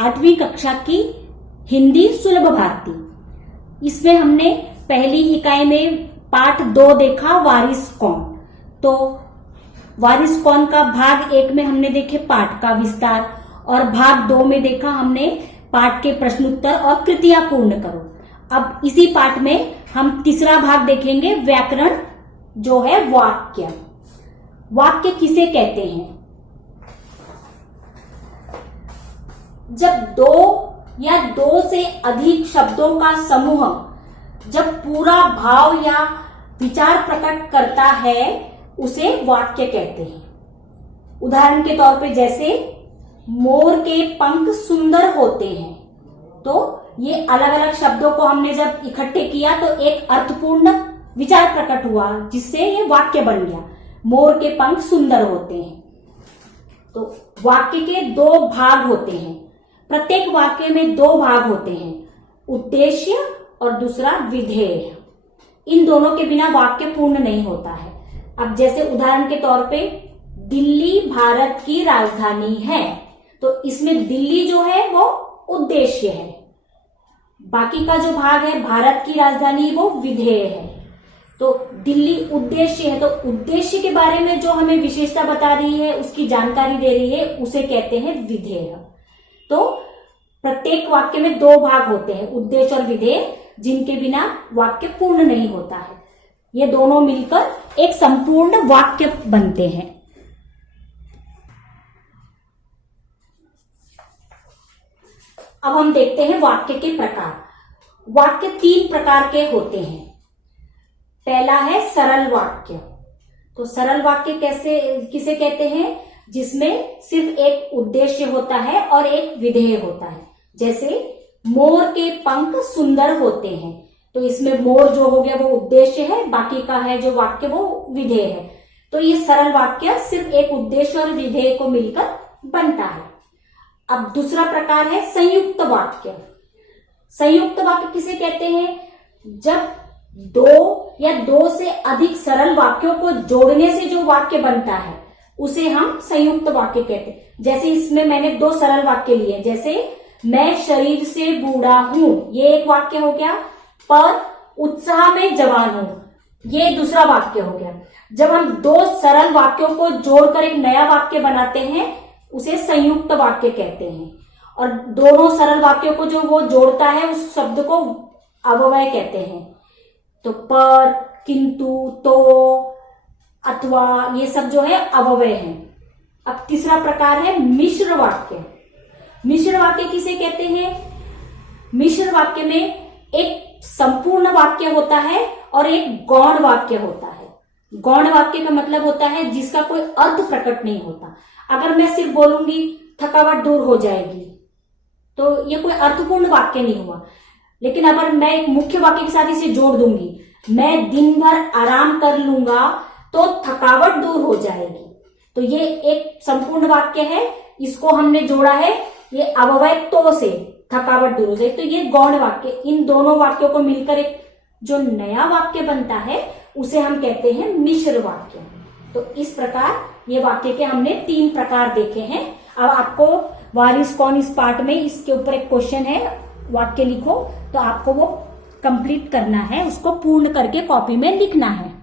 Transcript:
8वीं कक्षा की हिंदी सुलभ भारती। इसमें हमने पहली इकाई में पाठ 2 देखा, वारिस कौन। तो वारिस कौन का भाग 1 में हमने देखे पाठ का विस्तार, और भाग 2 में देखा हमने पाठ के प्रश्नोत्तर और कृतियां पूर्ण करो। अब इसी पाठ में हम तीसरा भाग देखेंगे, व्याकरण, जो है वाक्य। वाक्य किसे कहते हैं? जब 2 या 2 से अधिक शब्दों का समूह जब पूरा भाव या विचार प्रकट करता है, उसे वाक्य कहते हैं। उदाहरण के तौर पे जैसे मोर के पंख सुंदर होते हैं, तो ये अलग अलग शब्दों को हमने जब इकट्ठे किया तो एक अर्थपूर्ण विचार प्रकट हुआ, जिससे ये वाक्य बन गया, मोर के पंख सुंदर होते हैं। तो वाक्य के 2 भाग होते हैं। प्रत्येक वाक्य में 2 भाग होते हैं, उद्देश्य और दूसरा विधेय। इन दोनों के बिना वाक्य पूर्ण नहीं होता है। अब जैसे उदाहरण के तौर पे दिल्ली भारत की राजधानी है, तो इसमें दिल्ली जो है वो उद्देश्य है, बाकी का जो भाग है भारत की राजधानी वो विधेय है। तो दिल्ली उद्देश्य है, तो उद्देश्य के बारे में जो हमें विशेषता बता रही है, उसकी जानकारी दे रही है, उसे कहते हैं विधेय। तो प्रत्येक वाक्य में 2 भाग होते हैं, उद्देश्य और विधेय, जिनके बिना वाक्य पूर्ण नहीं होता है। ये दोनों मिलकर एक संपूर्ण वाक्य बनते हैं। अब हम देखते हैं वाक्य के प्रकार। वाक्य 3 प्रकार के होते हैं। पहला है सरल वाक्य। तो सरल वाक्य किसे कहते हैं? जिसमें सिर्फ एक उद्देश्य होता है और एक विधेय होता है। जैसे मोर के पंख सुंदर होते हैं, तो इसमें मोर जो हो गया वो उद्देश्य है, बाकी का है जो वाक्य वो विधेय है। तो ये सरल वाक्य सिर्फ एक उद्देश्य और विधेय को मिलकर बनता है। अब दूसरा प्रकार है संयुक्त वाक्य। संयुक्त वाक्य किसे कहते हैं? जब 2 या 2 से अधिक सरल वाक्यों को जोड़ने से जो वाक्य बनता है, उसे हम संयुक्त वाक्य कहते हैं। जैसे इसमें मैंने 2 सरल वाक्य लिए, जैसे मैं शरीर से बूढ़ा हूं, ये एक वाक्य हो गया, पर उत्साह में जवान हूं, ये दूसरा वाक्य हो गया। जब हम 2 सरल वाक्यों को जोड़कर एक नया वाक्य बनाते हैं, उसे संयुक्त वाक्य कहते हैं। और दोनों सरल वाक्यों को जो वो जोड़ता है, उस शब्द को अव्यय कहते हैं। तो पर, किंतु, तो, अथवा, ये सब जो है अव्यय है। अब तीसरा प्रकार है मिश्र वाक्य। मिश्र वाक्य किसे कहते हैं? मिश्र वाक्य में एक संपूर्ण वाक्य होता है और एक गौण वाक्य होता है। गौण वाक्य का मतलब होता है जिसका कोई अर्थ प्रकट नहीं होता। अगर मैं सिर्फ बोलूंगी थकावट दूर हो जाएगी, तो ये कोई अर्थपूर्ण वाक्य नहीं हुआ। लेकिन अगर मैं एक मुख्य वाक्य के साथ इसे जोड़ दूंगी, मैं दिन भर आराम कर लूंगा तो थकावट दूर हो जाएगी, तो ये एक संपूर्ण वाक्य है। इसको हमने जोड़ा है ये अव्यय तो से, थकावट दूर हो जाएगी, तो ये गौण वाक्य। इन दोनों वाक्यों को मिलकर एक जो नया वाक्य बनता है, उसे हम कहते हैं मिश्र वाक्य। तो इस प्रकार ये वाक्य के हमने 3 प्रकार देखे हैं। अब आपको वारिस कौन इस पार्ट में, इसके ऊपर एक क्वेश्चन है, वाक्य लिखो, तो आपको वो कंप्लीट करना है, उसको पूर्ण करके कॉपी में लिखना है।